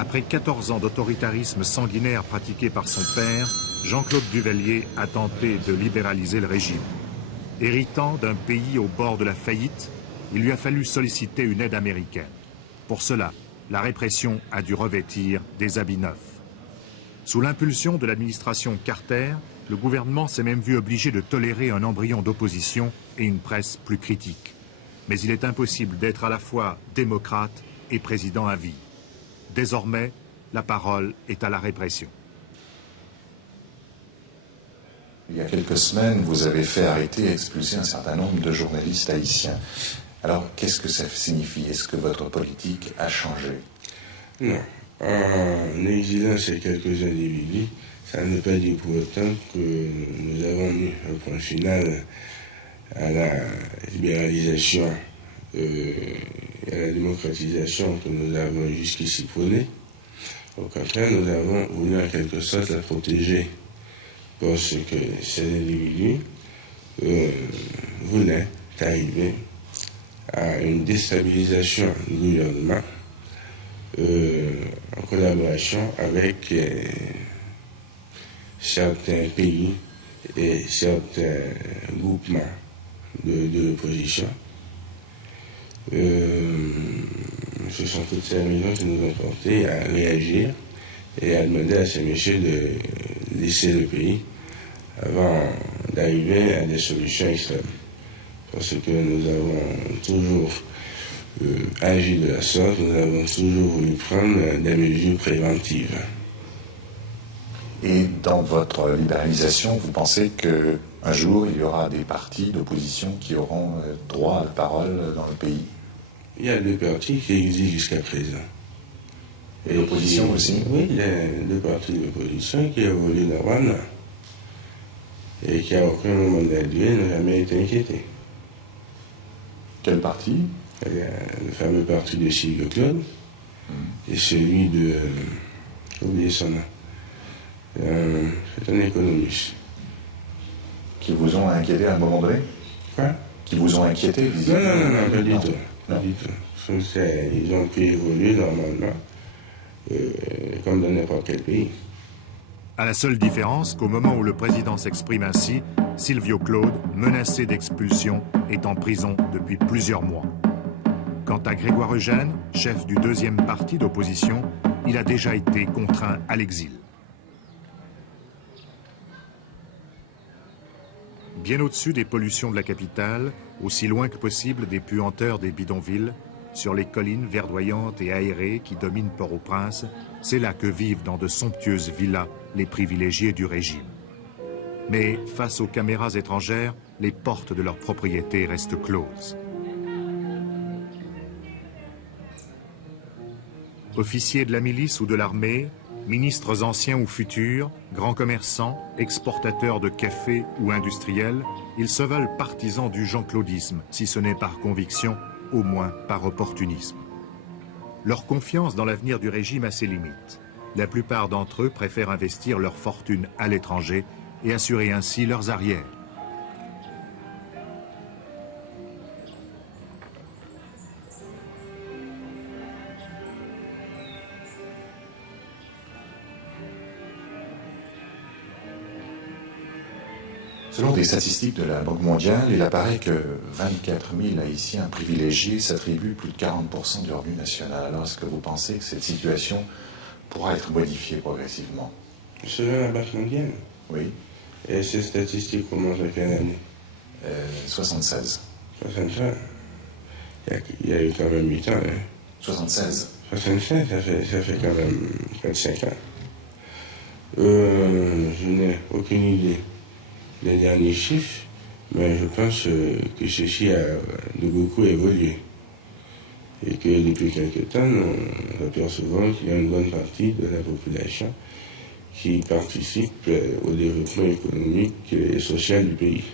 Après 14 ans d'autoritarisme sanguinaire pratiqué par son père, Jean-Claude Duvalier a tenté de libéraliser le régime. Héritant d'un pays au bord de la faillite, il lui a fallu solliciter une aide américaine. Pour cela, la répression a dû revêtir des habits neufs. Sous l'impulsion de l'administration Carter, le gouvernement s'est même vu obligé de tolérer un embryon d'opposition et une presse plus critique. Mais il est impossible d'être à la fois démocrate et président à vie. Désormais, la parole est à la répression. Il y a quelques semaines, vous avez fait arrêter et expulser un certain nombre de journalistes haïtiens. Alors, qu'est-ce que ça signifie? Est-ce que votre politique a changé? Non. En exilant ces quelques individus, ça ne veut pas dire pour autant que nous avons mis un point final à la libéralisation et à la démocratisation que nous avons jusqu'ici prônée. Au contraire, nous avons voulu en quelque sorte la protéger parce que ces individus voulaient arriver à une déstabilisation du gouvernement en collaboration avec certains pays et certains groupements de l'opposition. Ce sont toutes ces raisons qui nous ont portés à réagir et à demander à ces messieurs de laisser le pays avant d'arriver à des solutions extrêmes. Parce que nous avons toujours agi de la sorte, nous avons toujours voulu prendre des mesures préventives. Et dans votre libéralisation, vous pensez qu'un jour, il y aura des partis d'opposition qui auront droit à la parole dans le pays? Il y a deux partis qui existent jusqu'à présent. Et l'opposition aussi? Oui, il y a deux partis d'opposition qui évoluent dans Rwanda et qui, à aucun moment de la durée, n'ont jamais été inquiétés. Quel parti? Il y a le fameux parti de Sylvio Claude et celui de... j'ai oublié son nom. C'est un économiste. Qui vous ont inquiété à un moment donné? Quoi? Qui vous ont inquiété, visiblement? Non, pas du tout. Pas du tout. Ils ont pu évoluer normalement, comme dans n'importe quel pays. À la seule différence qu'au moment où le président s'exprime ainsi, Sylvio Claude, menacé d'expulsion, est en prison depuis plusieurs mois. Quant à Grégoire Eugène, chef du deuxième parti d'opposition, il a déjà été contraint à l'exil. Bien au-dessus des pollutions de la capitale, aussi loin que possible des puanteurs des bidonvilles, sur les collines verdoyantes et aérées qui dominent Port-au-Prince, c'est là que vivent dans de somptueuses villas les privilégiés du régime. Mais face aux caméras étrangères, les portes de leur propriété restent closes. Officiers de la milice ou de l'armée, ministres anciens ou futurs, grands commerçants, exportateurs de café ou industriels, ils se veulent partisans du jean-claudisme, si ce n'est par conviction, au moins par opportunisme. Leur confiance dans l'avenir du régime a ses limites. La plupart d'entre eux préfèrent investir leur fortune à l'étranger et assurer ainsi leurs arrières. Selon des statistiques de la Banque mondiale, il apparaît que 24 000 Haïtiens privilégiés s'attribuent plus de 40% du revenu national. Alors, est-ce que vous pensez que cette situation pourra être modifiée progressivement? Selon la Banque mondiale? Oui. Et ces statistiques commencent à quelle année? 76. 76? Il y a eu quand même 8 ans. Hein. 76. 76, ça fait quand même 4-5 ans. Je n'ai aucune idée des derniers chiffres, mais je pense que ceci a de beaucoup évolué. Et que depuis quelque temps, nous apercevons qu'il y a une bonne partie de la population qui participe au développement économique et social du pays.